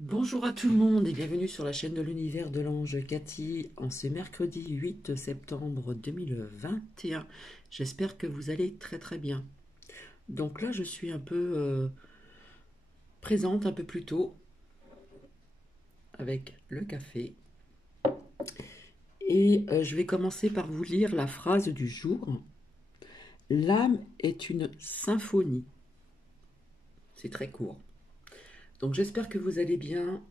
Bonjour à tout le monde et bienvenue sur la chaîne de l'univers de l'ange Cathy en ce mercredi 8 septembre 2021. J'espère que vous allez très bien. Donc là je suis un peu présente un peu plus tôt avec le café et je vais commencer par vous lire la phrase du jour. L'âme est une symphonie. C'est très court. Donc j'espère que vous allez bien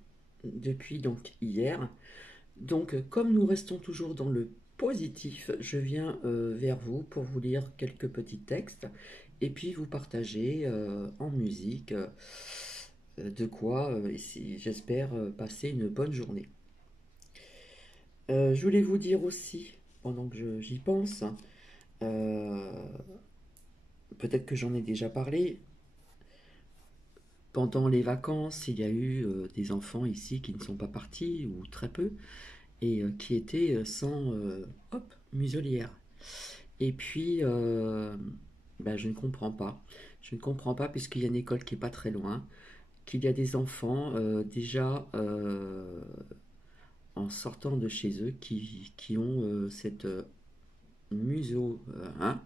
depuis donc hier. Donc, comme nous restons toujours dans le positif, je viens vers vous pour vous lire quelques petits textes et puis vous partager en musique de quoi, j'espère, passer une bonne journée. Je voulais vous dire aussi, pendant que j'y pense, euh, peut-être que j'en ai déjà parlé, pendant les vacances, il y a eu des enfants ici qui ne sont pas partis, ou très peu, et qui étaient sans hop, muselière. Et puis, ben, je ne comprends pas. Je ne comprends pas puisqu'il y a une école qui est pas très loin, qu'il y a des enfants déjà en sortant de chez eux qui ont cette museau hein,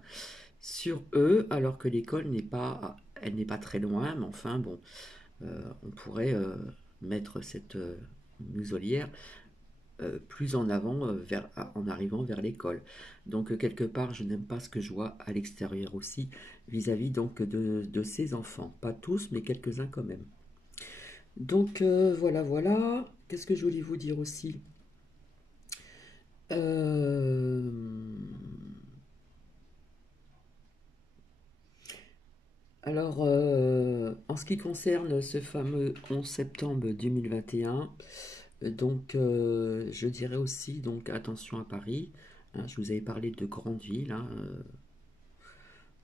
sur eux, alors que l'école n'est pas, elle n'est pas très loin, mais enfin bon, on pourrait mettre cette muselière plus en avant en arrivant vers l'école. Donc quelque part, je n'aime pas ce que je vois à l'extérieur aussi vis-à-vis donc de ces enfants. Pas tous, mais quelques-uns quand même. Donc voilà. Qu'est-ce que je voulais vous dire aussi? Euh, en ce qui concerne ce fameux 11 septembre 2021, donc je dirais aussi donc attention à Paris. Hein, je vous avais parlé de grandes villes, hein,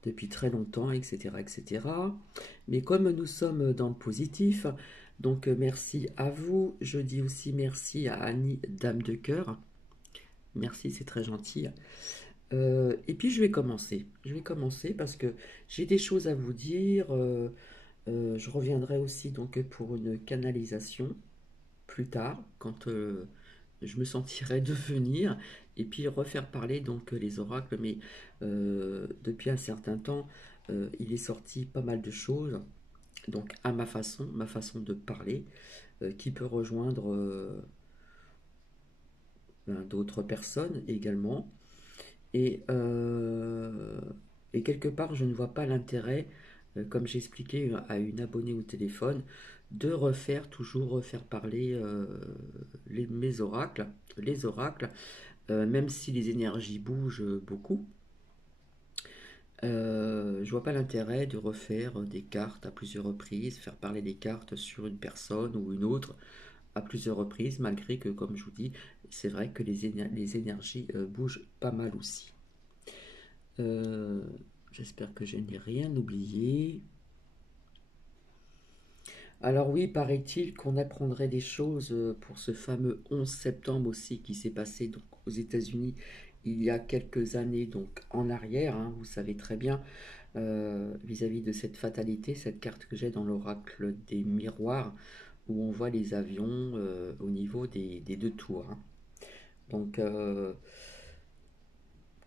depuis très longtemps, etc., etc. Mais comme nous sommes dans le positif, donc merci à vous. Je dis aussi merci à Annie, Dame de Cœur. Merci, c'est très gentil. Et puis je vais commencer. Je vais commencer parce que j'ai des choses à vous dire. Je reviendrai aussi donc pour une canalisation plus tard, quand je me sentirai de venir et puis refaire parler donc les oracles. Mais depuis un certain temps, il est sorti pas mal de choses, donc à ma façon de parler, qui peut rejoindre ben, d'autres personnes également. Et, euh, et quelque part, je ne vois pas l'intérêt, comme j'ai expliqué à une abonnée au téléphone, de toujours refaire parler mes oracles, les oracles, même si les énergies bougent beaucoup. Je vois pas l'intérêt de refaire des cartes à plusieurs reprises, faire parler des cartes sur une personne ou une autre à plusieurs reprises, malgré que, comme je vous dis, c'est vrai que les énergies bougent pas mal aussi. Euh, J'espère que je n'ai rien oublié. Alors oui, paraît-il qu'on apprendrait des choses pour ce fameux 11 septembre aussi qui s'est passé donc, aux États-Unis il y a quelques années donc en arrière, hein, vous savez très bien, vis-à-vis de cette fatalité, cette carte que j'ai dans l'oracle des miroirs où on voit les avions au niveau des deux tours. Hein. Donc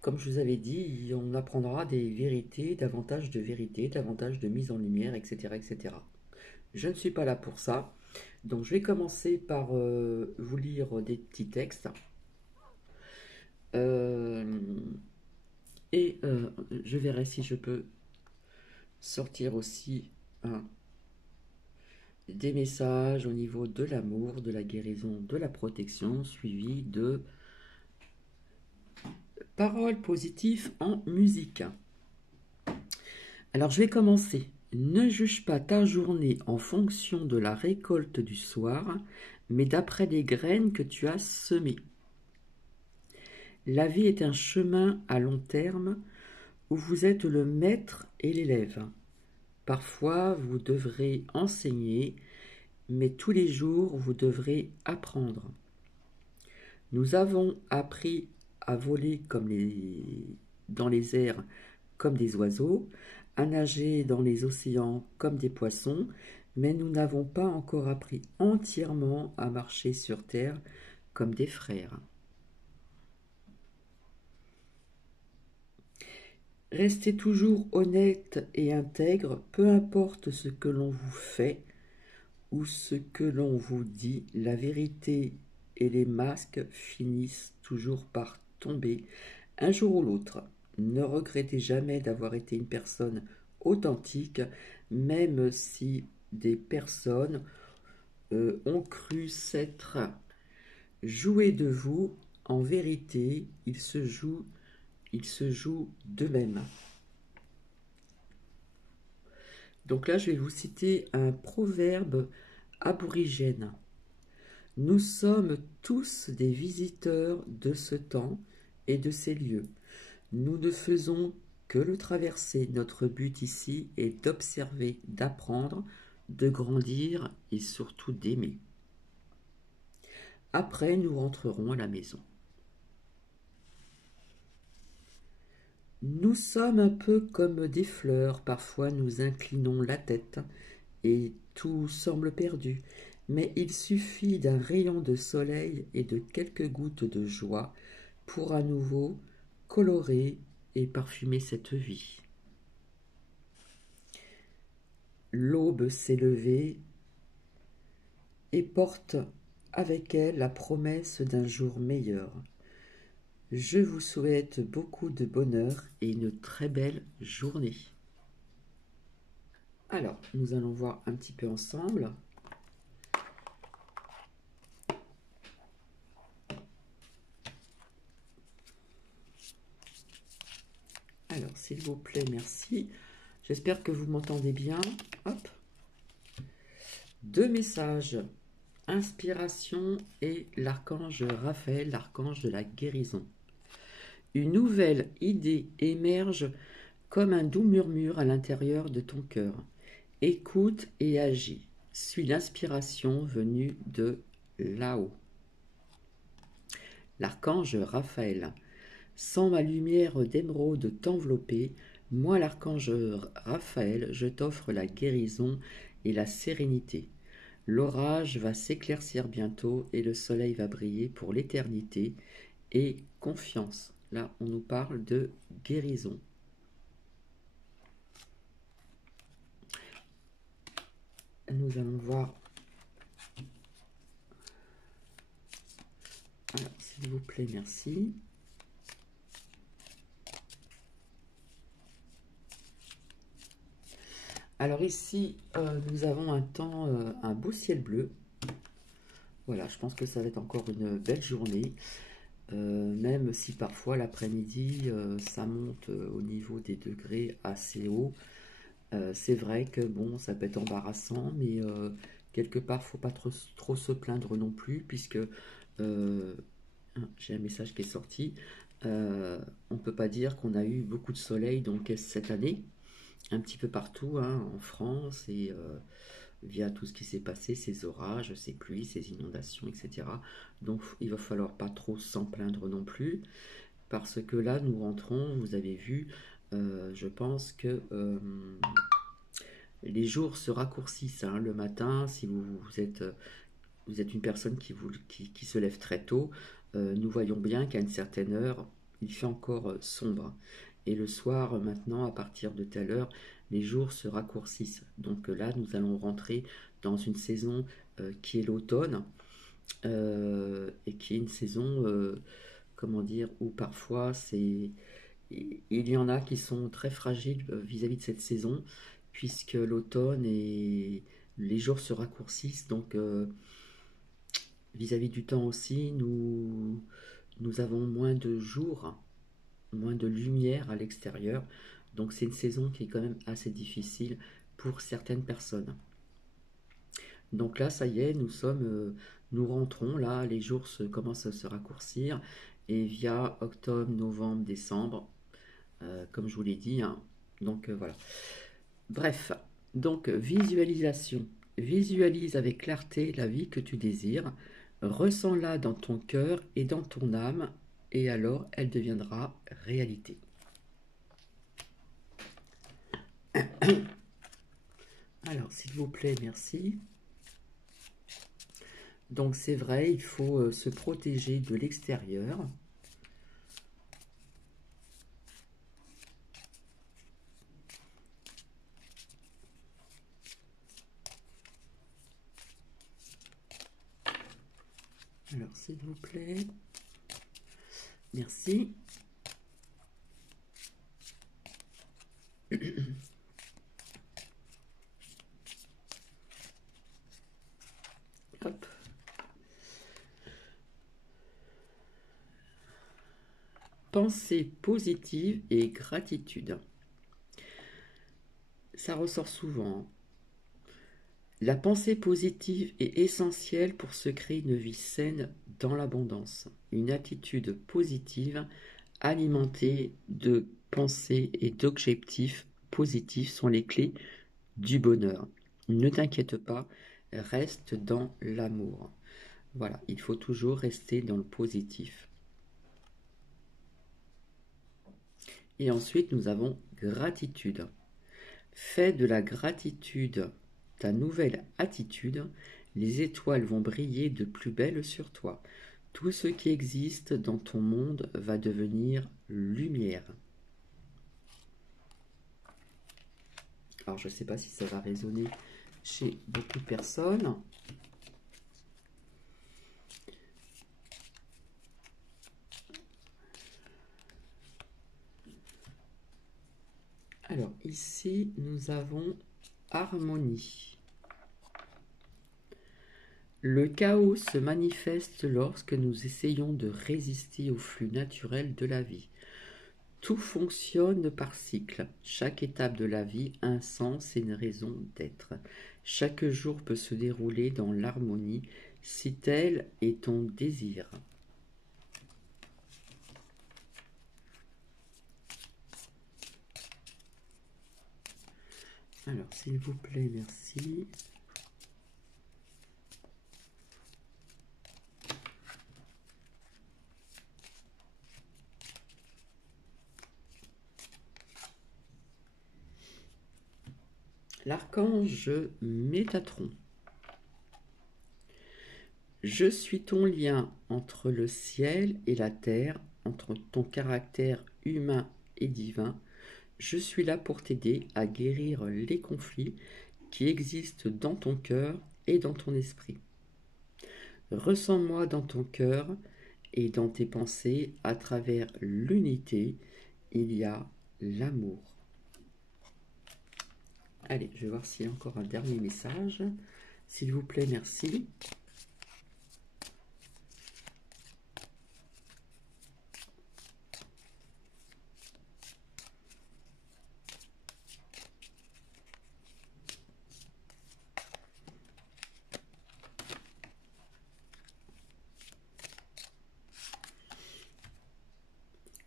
comme je vous avais dit, on apprendra des vérités, davantage de mise en lumière, etc., etc. Je ne suis pas là pour ça, donc je vais commencer par vous lire des petits textes. Euh, et je verrai si je peux sortir aussi hein, des messages au niveau de l'amour, de la guérison, de la protection, suivi de paroles positives en musique. Alors je vais commencer. Ne juge pas ta journée en fonction de la récolte du soir, mais d'après les graines que tu as semées. La vie est un chemin à long terme où vous êtes le maître et l'élève. Parfois, vous devrez enseigner, mais tous les jours, vous devrez apprendre. Nous avons appris à voler dans les airs comme des oiseaux, à nager dans les océans comme des poissons, mais nous n'avons pas encore appris entièrement à marcher sur terre comme des frères. Restez toujours honnête et intègre, peu importe ce que l'on vous fait ou ce que l'on vous dit, la vérité et les masques finissent toujours par tomber un jour ou l'autre. Ne regrettez jamais d'avoir été une personne authentique, même si des personnes ont cru s'être jouées de vous. En vérité, ils se jouent d'eux-mêmes. Donc là, je vais vous citer un proverbe aborigène. Nous sommes tous des visiteurs de ce temps et de ces lieux. Nous ne faisons que le traverser. Notre but ici est d'observer, d'apprendre, de grandir et surtout d'aimer. Après, nous rentrerons à la maison. Nous sommes un peu comme des fleurs, parfois nous inclinons la tête et tout semble perdu, mais il suffit d'un rayon de soleil et de quelques gouttes de joie pour à nouveau colorer et parfumer cette vie. L'aube s'est levée et porte avec elle la promesse d'un jour meilleur. Je vous souhaite beaucoup de bonheur et une très belle journée. Alors, nous allons voir un petit peu ensemble. Alors, s'il vous plaît, merci. J'espère que vous m'entendez bien. Hop. 2 messages. Inspiration et l'archange Raphaël, l'archange de la guérison. Une nouvelle idée émerge comme un doux murmure à l'intérieur de ton cœur. Écoute et agis. Suis l'inspiration venue de là-haut. L'archange Raphaël. Sans ma lumière d'émeraude t'envelopper, moi l'archange Raphaël, je t'offre la guérison et la sérénité. L'orage va s'éclaircir bientôt et le soleil va briller pour l'éternité. Et confiance. Là, on nous parle de guérison. Nous allons voir. Alors, s'il vous plaît, merci. Alors ici, nous avons un temps, un beau ciel bleu. Voilà, je pense que ça va être encore une belle journée. Même si parfois l'après-midi, ça monte au niveau des degrés assez haut. C'est vrai que bon, ça peut être embarrassant, mais quelque part, faut pas trop se plaindre non plus, puisque j'ai un message qui est sorti. On ne peut pas dire qu'on a eu beaucoup de soleil donc cette année, un petit peu partout, hein, en France, et via tout ce qui s'est passé, ces orages, ces pluies, ces inondations, etc. Donc il va falloir pas trop s'en plaindre non plus, parce que là, nous rentrons, vous avez vu, je pense que les jours se raccourcissent, hein, le matin, si vous êtes une personne qui se lève très tôt, nous voyons bien qu'à une certaine heure, il fait encore sombre. Et le soir, maintenant, à partir de telle heure, les jours se raccourcissent. Donc là, nous allons rentrer dans une saison qui est l'automne, et qui est une saison, comment dire, où parfois il y en a qui sont très fragiles vis-à-vis de cette saison, puisque l'automne et les jours se raccourcissent, donc vis-à-vis du temps aussi, nous avons moins de jours, moins de lumière à l'extérieur, donc c'est une saison qui est quand même assez difficile pour certaines personnes. Donc là, ça y est, nous rentrons, là, les jours commencent à se raccourcir, et via octobre, novembre, décembre, comme je vous l'ai dit, hein, donc voilà. Bref, donc visualisation. Visualise avec clarté la vie que tu désires, ressens-la dans ton cœur et dans ton âme, et alors elle deviendra réalité. Alors, s'il vous plaît, merci. Donc, c'est vrai, il faut se protéger de l'extérieur. Alors, s'il vous plaît, merci. Hop. Pensée positive et gratitude. Ça ressort souvent. La pensée positive est essentielle pour se créer une vie saine dans l'abondance. Une attitude positive alimentée de pensées et d'objectifs positifs sont les clés du bonheur. Ne t'inquiète pas, reste dans l'amour. Voilà, il faut toujours rester dans le positif. Et ensuite, nous avons gratitude. Fais de la gratitude ta nouvelle attitude, les étoiles vont briller de plus belle sur toi. Tout ce qui existe dans ton monde va devenir lumière. Alors, je ne sais pas si ça va résonner chez beaucoup de personnes. Alors, ici, nous avons harmonie. Le chaos se manifeste lorsque nous essayons de résister au flux naturel de la vie. Tout fonctionne par cycle. Chaque étape de la vie a un sens et une raison d'être. Chaque jour peut se dérouler dans l'harmonie si tel est ton désir. Alors, s'il vous plaît, merci. L'archange Métatron. Je suis ton lien entre le ciel et la terre, entre ton caractère humain et divin. Je suis là pour t'aider à guérir les conflits qui existent dans ton cœur et dans ton esprit. Ressens-moi dans ton cœur et dans tes pensées. À travers l'unité, il y a l'amour. Allez, je vais voir s'il y a encore un dernier message. S'il vous plaît, merci.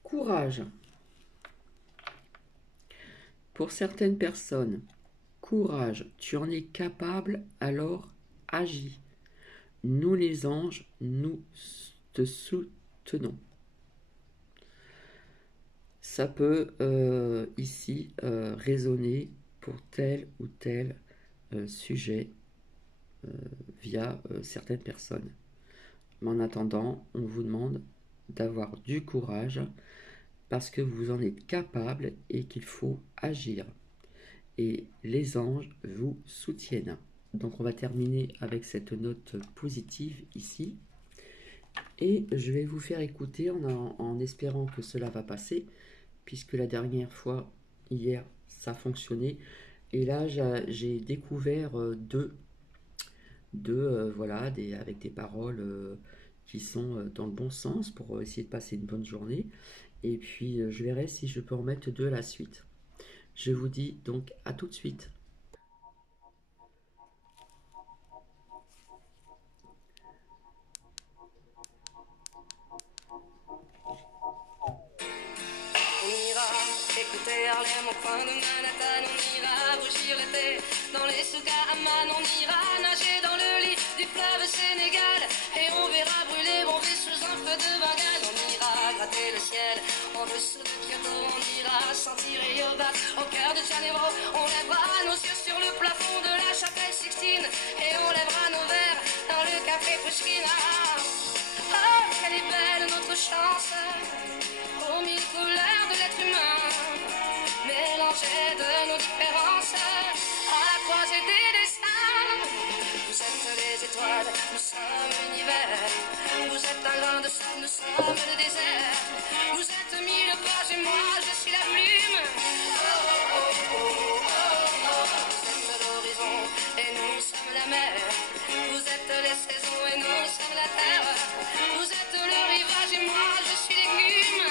Courage. Pour certaines personnes, courage, tu en es capable, alors agis. Nous les anges, nous te soutenons. Ça peut ici résonner pour tel ou tel sujet via certaines personnes. Mais en attendant, on vous demande d'avoir du courage parce que vous en êtes capable et qu'il faut agir. Et les anges vous soutiennent. Donc on va terminer avec cette note positive ici. Et je vais vous faire écouter en espérant que cela va passer, puisque la dernière fois, hier, ça a fonctionné. Et là, j'ai découvert voilà, avec des paroles qui sont dans le bon sens pour essayer de passer une bonne journée. Et puis, je verrai si je peux en mettre deux à la suite. Je vous dis donc à tout de suite. On ira écouter Harlem au coin de Manhattan, on ira rougir l'été dans les souks à Amman, on ira nager dans le lit du fleuve Sénégal et on verra brûler Bombay sous un feu de Bengale. On ira gratter le ciel en dessous de Kyoto, on ira sentir Yobat au cœur Rio de Janeiro. On lèvera nos yeux sur le plafond de la chapelle Sixtine et on lèvera nos verres dans le café Pushkin. Oh, quelle est belle notre chance, aux mille couleurs de l'être humain, mélangées de nos différences, à la croisée des destins. Vous êtes les étoiles, nous sommes l'univers. Vous êtes un grain de sable, nous sommes le désert. Vous êtes mille pages et moi je suis la plume. Vous êtes l'horizon et nous sommes la mer. Vous êtes les saisons et nous sommes la terre. Vous êtes le rivage et moi je suis l'écume.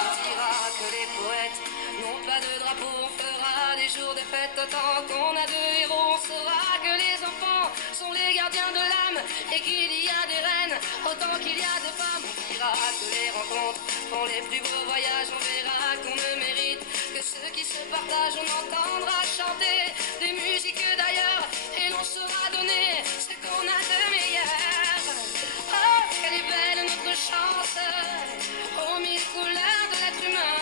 On dira que les poètes n'ont pas de drapeau. On fera des jours de fête tant qu'on a deux héros. On saura que les enfants sont les gardiens de l'âme et qu'il y a des reines autant qu'il y a de femmes. On dira que les rencontres font les plus beaux voyages. On verra qu'on ne mérite que ceux qui se partagent. On entendra chanter des musiques d'ailleurs et l'on saura donner ce qu'on a de meilleur. Oh, quelle est belle notre chance, aux mille couleurs de l'être humain,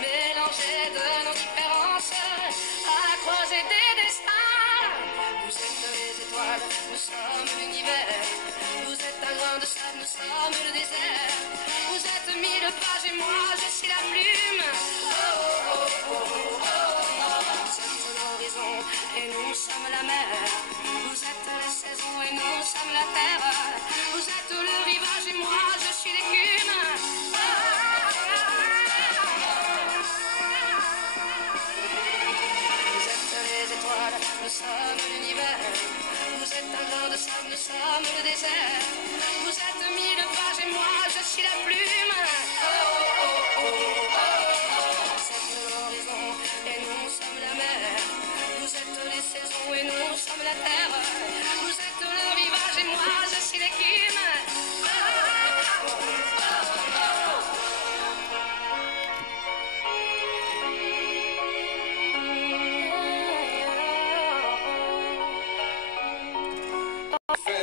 mélangées de nos différences, à la croisée des destins. Vous êtes les étoiles, nous sommes l'univers. Vous êtes un grain de sable, nous sommes le désert. Vous êtes mille pages et moi je suis la plume. Vous êtes l'horizon et nous sommes la mer. Vous êtes les saisons et nous sommes la terre. Vous êtes le rivage et moi je suis l'écume. Vous êtes les étoiles, nous sommes l'univers. Vous êtes un grain de sable, nous sommes le désert. Vous êtes mille pages et moi je suis la plume. Vous êtes l'horizon et nous sommes la mer. Vous êtes les saisons et nous sommes la terre. Vous êtes le rivage et moi je suis l'écume.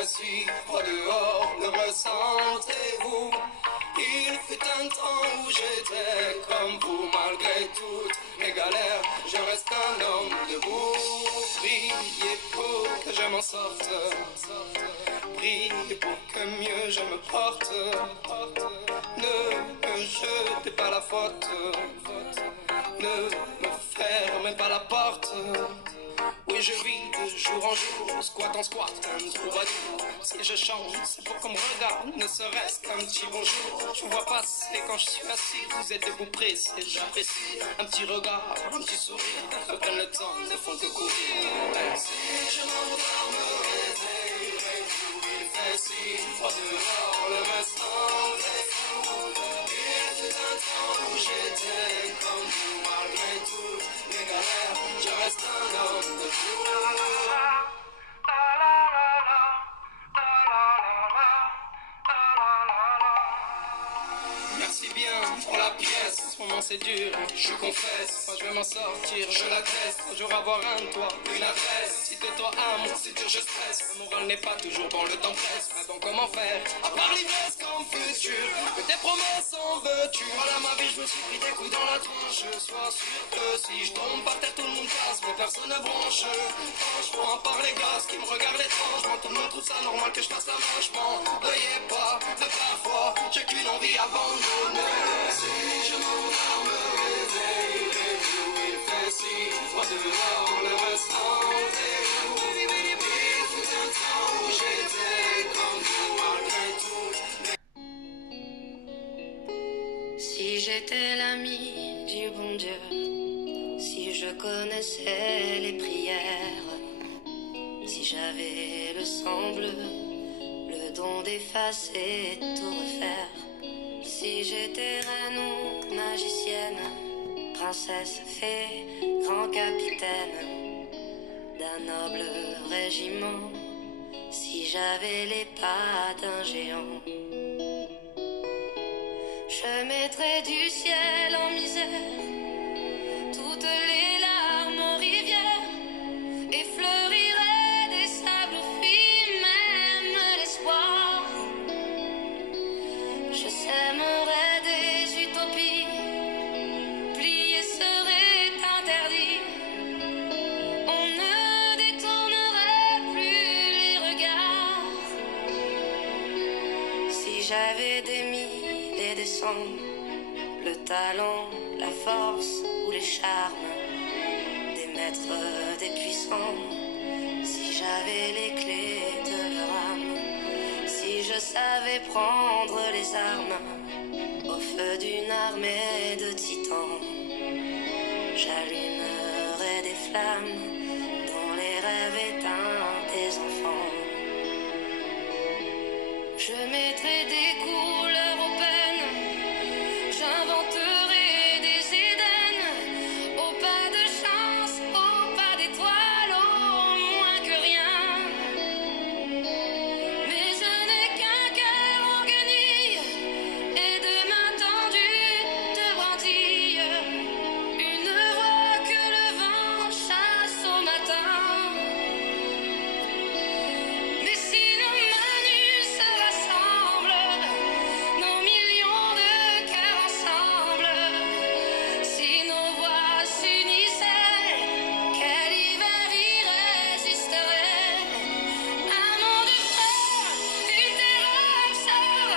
Si au dehors, le ressentez-vous? Il fut un temps où j'étais comme vous, malgré toutes mes galères, je reste un homme debout. Priez pour que je m'en sorte, priez pour que mieux je me porte. Ne me jetez pas la faute, ne me fermez pas la porte. Oui, je vis de jour en jour, squat en squat, un troubadour. Si je chante, c'est pour qu'on me regarde, ne serait-ce qu'un petit bonjour. Je vous vois passer quand je suis assis, vous êtes debout pressé, j'apprécie. Un petit regard, un petit sourire, me prennent le temps, ne font que courir. Si je m'endors, me réveillerai-vous, il fait si froid dehors, le restant est fou. Il fut un temps où j'étais comme vous, malgré toutes mes galères, je reste un homme de fou. Merci bien pour la pièce, en ce moment c'est dur, je confesse. Moi je vais m'en sortir, je l'atteste. Un jour avoir un toit, une adresse. Si de toi à moi c'est dur, je stresse. Le moral n'est pas toujours bon, le temps presse. Mais bon, comment faire, à part l'ivresse comme futur, que tes promesses en veux-tu? Voilà ma vie, je me suis pris des coups dans la tronche. Sois sûr que si je tombe par terre, tout le monde passe, mais personne ne bronche. Franchement, à part les gosses qui me regardent étrangement, tout le monde trouve ça normal que je fasse la manche. Veuillez pas de parfois, j'ai qu'une envie abandonnée. Si je m'endors, me réveillerai-vous, il fait si froid dehors, le restant est vous. Il fut un temps où j'étais comme vous, malgré tout. Si j'étais l'ami du bon Dieu, si je connaissais les prières, si j'avais le sang bleu, le don d'effacer, tout refaire. Si j'étais reine ou magicienne, princesse, fée, grand capitaine d'un noble régiment, si j'avais les pas d'un géant, je mettrais du ciel en misère toutes les larmes en rivière et fleurirais des sables fruits, même l'espoir. Je sèmerais des utopies j'avais des mille et des cents, le talent, la force ou les charmes des maîtres, des puissants, si j'avais les clés de leur âme, si je savais prendre les armes au feu d'une armée de titans, j'allumerais des flammes dans les rêves éteints des enfants. Je mettrai des couleurs aux peines, j'inventerai des Éden, au pas de chance, au pas d'étoiles, au moins que rien. Mais je n'ai qu'un cœur en guenille et deux mains tendues de brandilles, une voix que le vent chasse au matin. Mais si nos manus se rassemblent, nos millions de cœurs ensemble, si nos voix s'unissaient, quel hiver irrésisterait? Un monde fort, une terre absurde,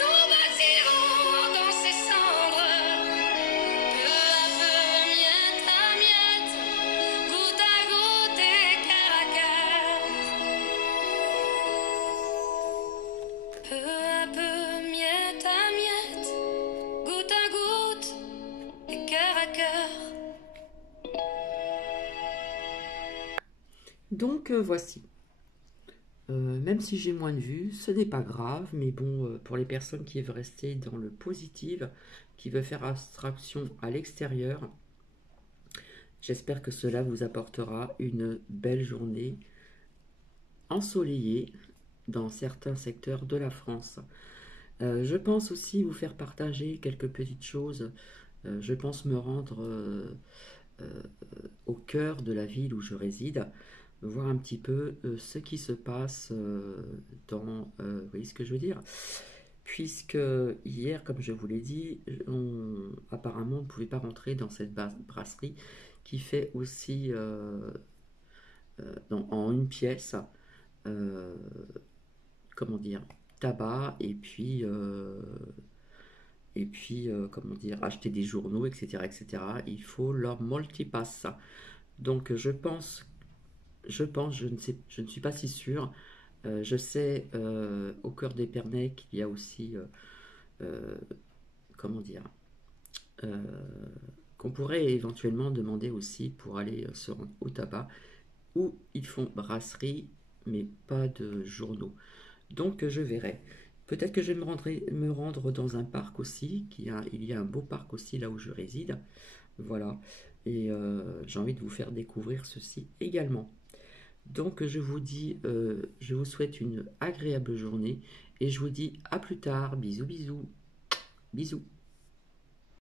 nous bâtirons dans ces cendres, peu à peu, miette à miette, goutte à goutte et cœur à cœur. Peu à peu, miette à miette, goutte à goutte et cœur à cœur. Donc voici. Même si j'ai moins de vues, ce n'est pas grave, mais bon, pour les personnes qui veulent rester dans le positif, qui veulent faire abstraction à l'extérieur, j'espère que cela vous apportera une belle journée ensoleillée dans certains secteurs de la France. Je pense aussi vous faire partager quelques petites choses. Je pense me rendre au cœur de la ville où je réside, voir un petit peu ce qui se passe dans... vous voyez ce que je veux dire? Puisque hier, comme je vous l'ai dit, apparemment on ne pouvait pas rentrer dans cette brasserie qui fait aussi en une pièce, comment dire, tabac et puis comment dire, acheter des journaux, etc., etc. Il faut leur multipass. Donc je pense, je ne suis pas si sûr. Je sais au cœur d'Épernay qu'il y a aussi, comment dire, qu'on pourrait éventuellement demander aussi pour aller se rendre au tabac, où ils font brasserie, mais pas de journaux. Donc je verrai. Peut-être que je vais me rendre dans un parc aussi, il y a un beau parc aussi là où je réside. Voilà. Et j'ai envie de vous faire découvrir ceci également. Donc je vous dis, je vous souhaite une agréable journée et je vous dis à plus tard. Bisous, bisous. Bisous.